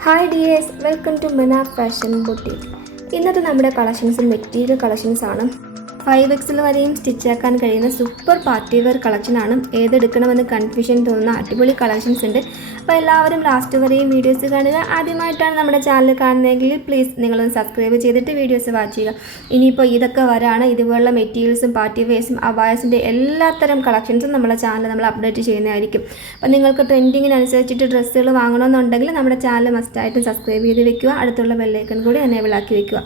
Hi dears welcome to മെന fashion boutique ഇന്നത്തെ നമ്മുടെ കളക്ഷൻസ് മെറ്റീരിയൽ കളക്ഷൻസ് ആണ് ഫൈവ് എക്സിൽ വരെയും സ്റ്റിച്ച് ആക്കാൻ കഴിയുന്ന സൂപ്പർ പാർട്ടി വെയർ കളക്ഷനാണ് ഏതെടുക്കണമെന്ന് കൺഫ്യൂഷൻ തോന്നുന്ന അടിപൊളി കളക്ഷൻസ് ഉണ്ട്. അപ്പോൾ എല്ലാവരും ലാസ്റ്റ് വരെയും വീഡിയോസ് കാണുക. ആദ്യമായിട്ടാണ് നമ്മുടെ ചാനൽ കാണുന്നതെങ്കിൽ പ്ലീസ് നിങ്ങളൊന്ന് സബ്സ്ക്രൈബ് ചെയ്തിട്ട് വീഡിയോസ് വാച്ച് ചെയ്യുക. ഇനിയിപ്പോൾ ഇതൊക്കെ വരാണ്. ഇതുപോലുള്ള മെറ്റീരിയൽസും പാർട്ടി വെയർസും അബായസിന്റെ എല്ലാത്തരം കളക്ഷൻസും നമ്മുടെ ചാനൽ നമ്മൾ അപ്ഡേറ്റ് ചെയ്യുന്നതായിരിക്കും. അപ്പോൾ നിങ്ങൾക്ക് ട്രെൻഡിങ്ങിനനുസരിച്ചിട്ട് ഡ്രസ്സുകൾ വാങ്ങണമെന്നുണ്ടെങ്കിൽ നമ്മുടെ ചാനൽ മസ്റ്റായിട്ടും സബ്സ്ക്രൈബ് ചെയ്ത് വെക്കുക. അടുത്തുള്ള ബെല്ലൈക്കൺ കൂടി എനേബിൾ ആക്കി വെക്കുക.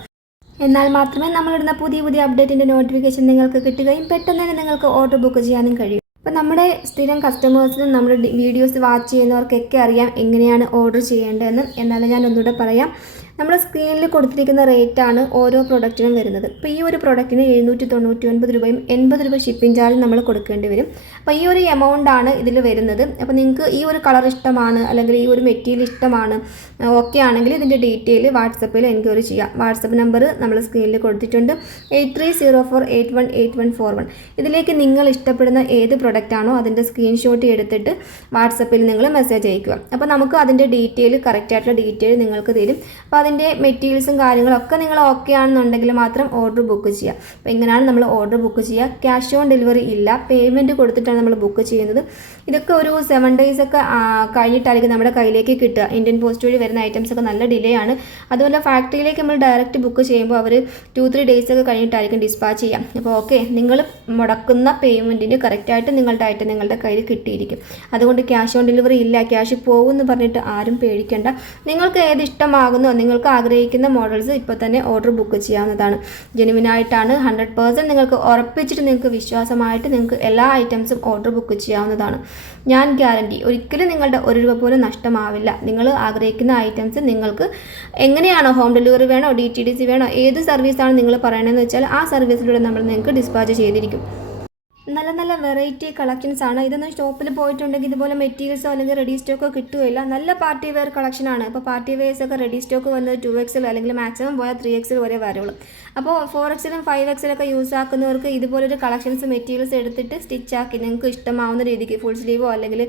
എന്നാൽ മാത്രമേ നമ്മളിടുന്ന പുതിയ പുതിയ അപ്ഡേറ്റിന്റെ നോട്ടിഫിക്കേഷൻ നിങ്ങൾക്ക് കിട്ടുകയും പെട്ടെന്ന് തന്നെ നിങ്ങൾക്ക് ഓട്ടോ ബുക്ക് ചെയ്യാനും കഴിയും. അപ്പോൾ നമ്മുടെ സ്ഥിരം കസ്റ്റമേഴ്സിനും നമ്മുടെ വീഡിയോസ് വാച്ച് ചെയ്യുന്നവർക്കൊക്കെ അറിയാം എങ്ങനെയാണ് ഓർഡർ ചെയ്യേണ്ടതെന്ന്. എന്നാലും ഞാൻ ഒന്നുകൂടെ പറയാം. നമ്മുടെ സ്ക്രീനിൽ കൊടുത്തിരിക്കുന്ന റേറ്റാണ് ഓരോ പ്രൊഡക്റ്റിനും വരുന്നത്. അപ്പോൾ ഈ ഒരു പ്രൊഡക്റ്റിന് എഴുന്നൂറ്റി തൊണ്ണൂറ്റി ഒൻപത് രൂപയും എൺപത് രൂപ ഷിപ്പിംഗ് ചാർജ് നമ്മൾ കൊടുക്കേണ്ടി വരും. അപ്പോൾ ഈ ഒരു എമൗണ്ട് ആണ് ഇതിൽ വരുന്നത്. അപ്പോൾ നിങ്ങൾക്ക് ഈ ഒരു കളർ ഇഷ്ടമാണ് അല്ലെങ്കിൽ ഈ ഒരു മെറ്റീരിയൽ ഇഷ്ടമാണ് ഓക്കെ ആണെങ്കിൽ ഇതിന്റെ ഡീറ്റെയിൽ വാട്സപ്പിൽ എൻക്വയറി ചെയ്യാം. വാട്സപ്പ് നമ്പർ നമ്മൾ സ്ക്രീനിൽ കൊടുത്തിട്ടുണ്ട്. Eight three zero four eight one eight one four one. ഇതിലേക്ക് നിങ്ങൾ ഇഷ്ടപ്പെടുന്ന ഏത് പ്രൊഡക്റ്റാണോ അതിന്റെ സ്ക്രീൻഷോട്ട് എടുത്തിട്ട് വാട്സപ്പിൽ നിങ്ങൾ മെസ്സേജ് അയക്കുക. അപ്പോൾ നമുക്ക് അതിന്റെ ഡീറ്റെയിൽ കറക്റ്റ് ആയിട്ടുള്ള ഡീറ്റെയിൽ നിങ്ങൾക്ക് തരും. അപ്പോൾ അതിന്റെ മെറ്റീരിയൽസും കാര്യങ്ങളൊക്കെ നിങ്ങൾ ഓക്കെ ആണെന്നുണ്ടെങ്കിൽ മാത്രം ഓർഡർ ബുക്ക് ചെയ്യുക. അപ്പോൾ ഇങ്ങനെയാണ് നമ്മൾ ഓർഡർ ബുക്ക് ചെയ്യുക? ക്യാഷ് ഓൺ ഡെലിവറി ഇല്ല. പേയ്മെന്റ് കൊടുത്തിട്ടാണ് നമ്മൾ ബുക്ക് ചെയ്യുന്നത്. ഇതൊക്കെ ഒരു സെവൻ ഡേയ്സ് ഒക്കെ കഴിഞ്ഞിട്ടായിരിക്കും നമ്മുടെ കയ്യിലേക്ക് കിട്ടുക. ഇന്ത്യൻ പോസ്റ്റ് വഴി വരുന്ന ഐറ്റംസ് ഒക്കെ നല്ല ഡിലേ ആണ്. അതുപോലെ ഫാക്ടറിയിലേക്ക് നമ്മൾ ഡയറക്റ്റ് ബുക്ക് ചെയ്യുമ്പോൾ അവർ ടു ത്രീ ഡേയ്സ് ഒക്കെ കഴിഞ്ഞിട്ടായിരിക്കും ഡിസ്പാച്ച് ചെയ്യാം അപ്പോൾ ഓക്കെ നിങ്ങൾ മുടക്കുന്ന പേയ്മെന്റിന് കറക്റ്റായിട്ട് നിങ്ങളുടെ ഐറ്റം നിങ്ങളുടെ കയ്യിൽ കിട്ടിയിരിക്കും. അതുകൊണ്ട് ക്യാഷ് ഓൺ ഡെലിവറി ഇല്ല. ക്യാഷ് പോകുമെന്ന് പറഞ്ഞിട്ട് ആരും പേടിക്കേണ്ട. നിങ്ങൾക്ക് ഏത് ഇഷ്ടമാകുന്നോ നിങ്ങൾക്ക് ആഗ്രഹിക്കുന്ന മോഡൽസ് ഇപ്പോൾ തന്നെ ഓർഡർ ബുക്ക് ചെയ്യാവുന്നതാണ്. ജെനുവിനായിട്ടാണ് ഹൺഡ്രഡ് പേഴ്സന്റ് നിങ്ങൾക്ക് ഉറപ്പിച്ചിട്ട് നിങ്ങൾക്ക് വിശ്വാസമായിട്ട് നിങ്ങൾക്ക് എല്ലാ ഐറ്റംസും ഓർഡർ ബുക്ക് ചെയ്യാവുന്നതാണ്. ഞാൻ ഗ്യാരണ്ടി ഒരിക്കലും നിങ്ങളുടെ ഒരു രൂപ പോലും നഷ്ടമാവില്ല. നിങ്ങൾ ആഗ്രഹിക്കുന്ന ഐറ്റംസ് നിങ്ങൾക്ക് എങ്ങനെയാണോ ഹോം ഡെലിവറി വേണോ ഡി ടി ഡി സി വേണോ ഏത് സർവീസാണ് നിങ്ങൾ പറയണമെന്ന് വെച്ചാൽ ആ സർവീസിലൂടെ നമ്മൾ നിങ്ങൾക്ക് ഡിസ്പാച്ച് ചെയ്തിരിക്കും. നല്ല നല്ല വെറൈറ്റി കളക്ഷൻസ് ആണ്. ഇതൊന്നും ഷോപ്പിൽ പോയിട്ടുണ്ടെങ്കിൽ ഇതുപോലെ മെറ്റീരിയൽസോ അല്ലെങ്കിൽ റെഡി സ്റ്റോക്കോ കിട്ടുകയില്ല നല്ല പാർട്ടി വെയർ കളക്ഷൻ ആണ്. ഇപ്പോൾ പാർട്ടി വെയർസ് ഒക്കെ റെഡി സ്റ്റോക്ക് വന്നത് ടു എക്സിൽ അല്ലെങ്കിൽ മാക്സിമം പോയാൽ ത്രീ എക്സിൽ വരെ വരുള്ളൂ. അപ്പോൾ ഫോർ എക്സിലും ഫൈവ് എക്സിലൊക്കെ യൂസ് ആക്കുന്നവർക്ക് ഇതുപോലൊരു കളക്ഷൻസ് മെറ്റീരിയൽസ് എടുത്തിട്ട് സ്റ്റിച്ച് ആക്കി നിങ്ങൾക്ക് ഇഷ്ടമാവുന്ന രീതിക്ക് ഫുൾ സ്ലീവോ അല്ലെങ്കിൽ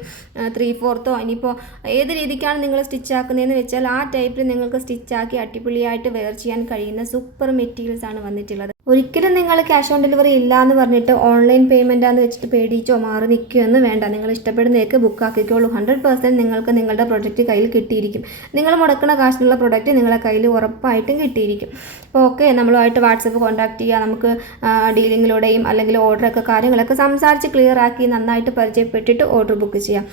ത്രീ ഫോർത്തോ ഇനിയിപ്പോൾ ഏത് രീതിക്കാണ് നിങ്ങൾ സ്റ്റിച്ച് ആക്കുന്നതെന്ന് വെച്ചാൽ ആ ടൈപ്പിൽ നിങ്ങൾക്ക് സ്റ്റിച്ച് ആക്കി അടിപൊളിയായിട്ട് വെയർ ചെയ്യാൻ കഴിയുന്ന സൂപ്പർ മെറ്റീരിയൽസ് ആണ് വന്നിട്ടുള്ളത്. ഒരിക്കലും നിങ്ങൾ ക്യാഷ് ഓൺ ഡെലിവറി ഇല്ല എന്ന് പറഞ്ഞിട്ട് ഓൺലൈൻ പേയ്മെന്റ് ആണെന്ന് വെച്ചിട്ട് പേടിച്ചോ മാറി നിൽക്കുകയോ എന്ന് വേണ്ട. നിങ്ങൾ ഇഷ്ടപ്പെടുന്നതൊക്കെ ബുക്ക് ആക്കിക്കോളൂ. ഹൺഡ്രഡ് പെർസെന്റ് നിങ്ങൾക്ക് നിങ്ങളുടെ പ്രൊഡക്റ്റ് കയ്യിൽ കിട്ടിയിരിക്കും. നിങ്ങൾ മുടക്കുന്ന കാശിനുള്ള പ്രൊഡക്റ്റ് നിങ്ങളുടെ കയ്യിൽ ഉറപ്പായിട്ടും കിട്ടിയിരിക്കും. അപ്പോൾ ഓക്കെ നമ്മളുമായിട്ട് വാട്സപ്പ് കോൺടാക്ട് ചെയ്യുക. നമുക്ക് ഡീലിങ്ങിലൂടെയും അല്ലെങ്കിൽ ഓർഡറൊക്കെ കാര്യങ്ങളൊക്കെ സംസാരിച്ച് ക്ലിയർ ആക്കി നന്നായിട്ട് പരിചയപ്പെട്ടിട്ട് ഓർഡർ ബുക്ക് ചെയ്യാം.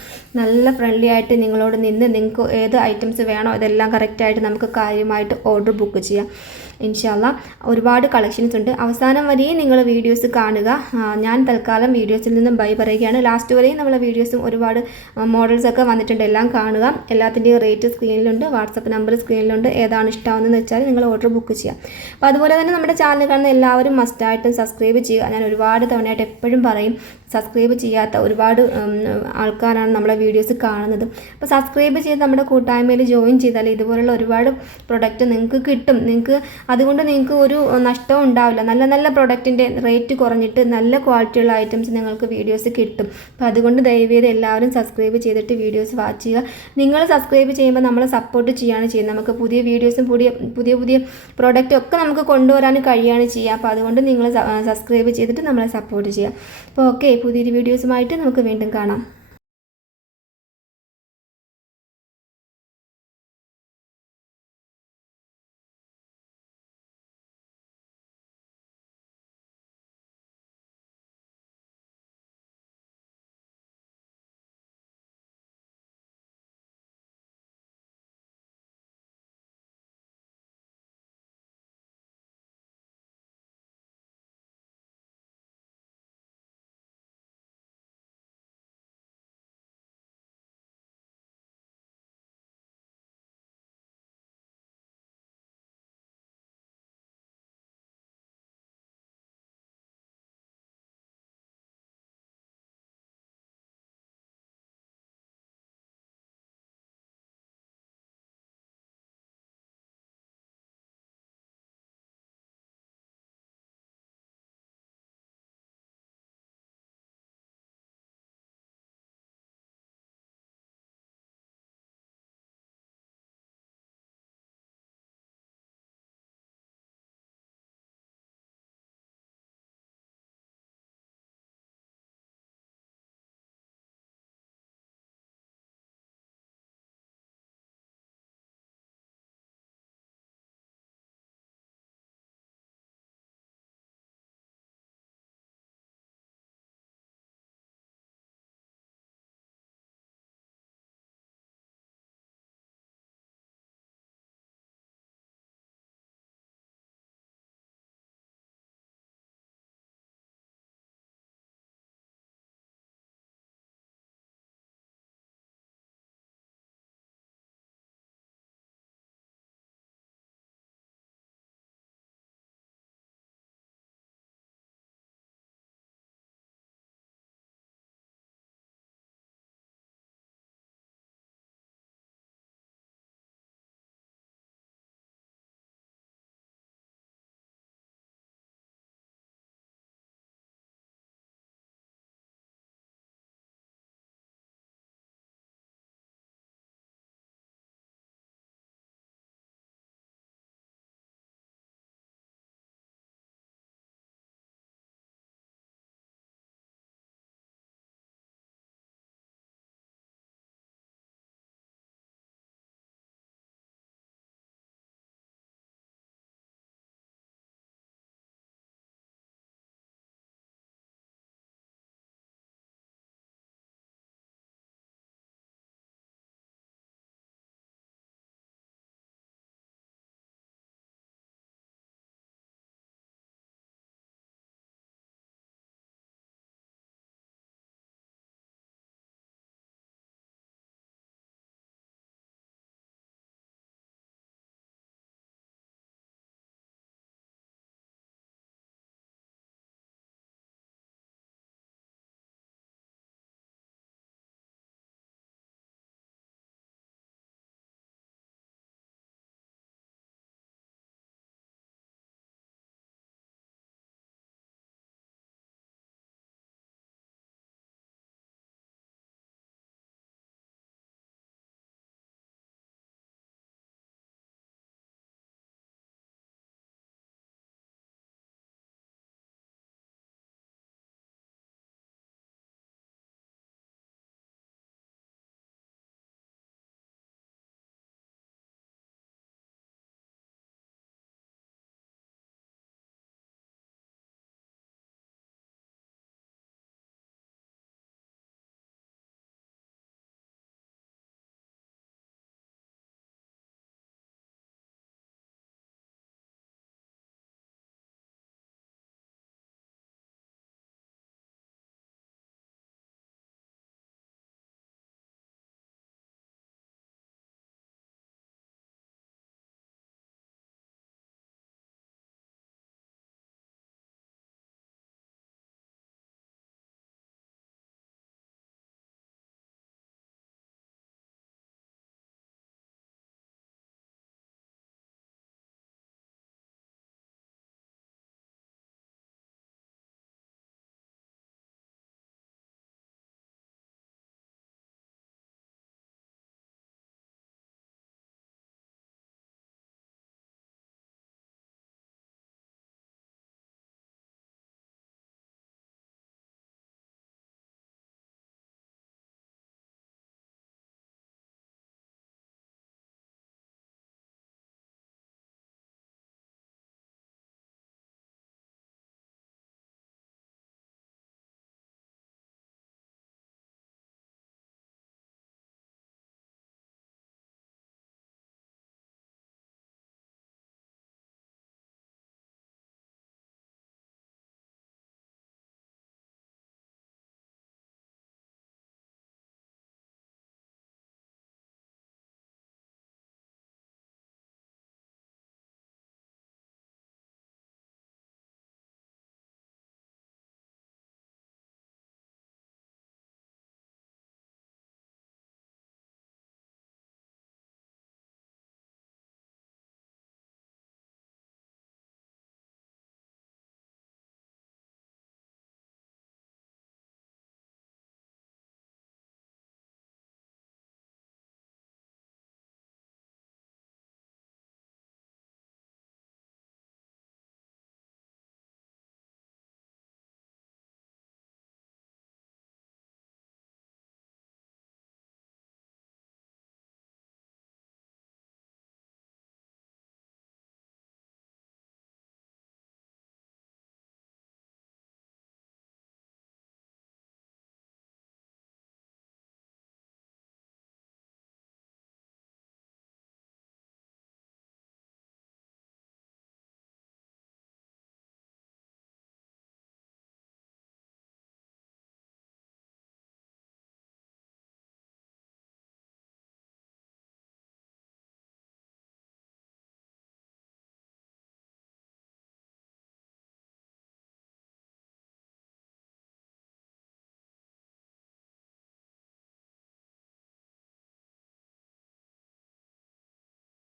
നല്ല ഫ്രണ്ട്ലി ആയിട്ട് നിങ്ങളോട് നിന്ന് നിങ്ങൾക്ക് ഏത് ഐറ്റംസ് വേണോ ഇതെല്ലാം കറക്റ്റായിട്ട് നമുക്ക് കാര്യമായിട്ട് ഓർഡർ ബുക്ക് ചെയ്യാം. ഇൻഷാല്ല ഒരുപാട് കളക്ഷൻസ് ഉണ്ട്. അവസാനം വരെയും നിങ്ങൾ വീഡിയോസ് കാണുക. ഞാൻ തൽക്കാലം വീഡിയോസിൽ നിന്നും ബൈ പറയുകയാണ്. ലാസ്റ്റ് വരെയും നമ്മളെ വീഡിയോസും ഒരുപാട് മോഡൽസ് ഒക്കെ വന്നിട്ടുണ്ട്. എല്ലാം കാണുക. എല്ലാത്തിന്റെയും റേറ്റ് സ്ക്രീനിലുണ്ട് വാട്സപ്പ് നമ്പർ സ്ക്രീനിലുണ്ട് ഏതാണ് ഇഷ്ടമാവുന്നതെന്ന് വെച്ചാൽ നിങ്ങൾ ഓർഡർ ബുക്ക് ചെയ്യാം അപ്പോൾ അതുപോലെ തന്നെ നമ്മുടെ ചാനൽ കാണുന്ന എല്ലാവരും മസ്റ്റായിട്ടും സബ്സ്ക്രൈബ് ചെയ്യുക. ഞാൻ ഒരുപാട് തവണയായിട്ട് എപ്പോഴും പറയും സബ്സ്ക്രൈബ് ചെയ്യാത്ത ഒരുപാട് ആൾക്കാരാണ് നമ്മളെ വീഡിയോസ് കാണുന്നത്. അപ്പോൾ സബ്സ്ക്രൈബ് ചെയ്ത് നമ്മുടെ കൂട്ടായ്മയിൽ ജോയിൻ ചെയ്താൽ ഇതുപോലുള്ള ഒരുപാട് പ്രൊഡക്റ്റ് നിങ്ങൾക്ക് കിട്ടും. നിങ്ങൾക്ക് അതുകൊണ്ട് നിങ്ങൾക്ക് ഒരു നഷ്ടവും ഉണ്ടാവില്ല. നല്ല നല്ല പ്രൊഡക്റ്റിന്റെ റേറ്റ് കുറഞ്ഞിട്ട് നല്ല ക്വാളിറ്റിയുള്ള ഐറ്റംസ് നിങ്ങൾക്ക് വീഡിയോസ് കിട്ടും. അപ്പോൾ അതുകൊണ്ട് ദയവേത് എല്ലാവരും സബ്സ്ക്രൈബ് ചെയ്തിട്ട് വീഡിയോസ് വാച്ച് ചെയ്യുക. നിങ്ങൾ സബ്സ്ക്രൈബ് ചെയ്യുമ്പോൾ നമ്മളെ സപ്പോർട്ട് ചെയ്യുകയാണ് ചെയ്യുന്നത്. നമുക്ക് പുതിയ വീഡിയോസും പുതിയ പുതിയ പുതിയ പ്രോഡക്റ്റും ഒക്കെ നമുക്ക് കൊണ്ടുവരാൻ കഴിയുകയാണ് ചെയ്യുക. അപ്പോൾ അതുകൊണ്ട് നിങ്ങൾ സബ്സ്ക്രൈബ് ചെയ്തിട്ട് നമ്മളെ സപ്പോർട്ട് ചെയ്യുക. അപ്പോൾ ഓക്കെ പുതിയൊരു വീഡിയോസുമായിട്ട് നമുക്ക് വീണ്ടും കാണാം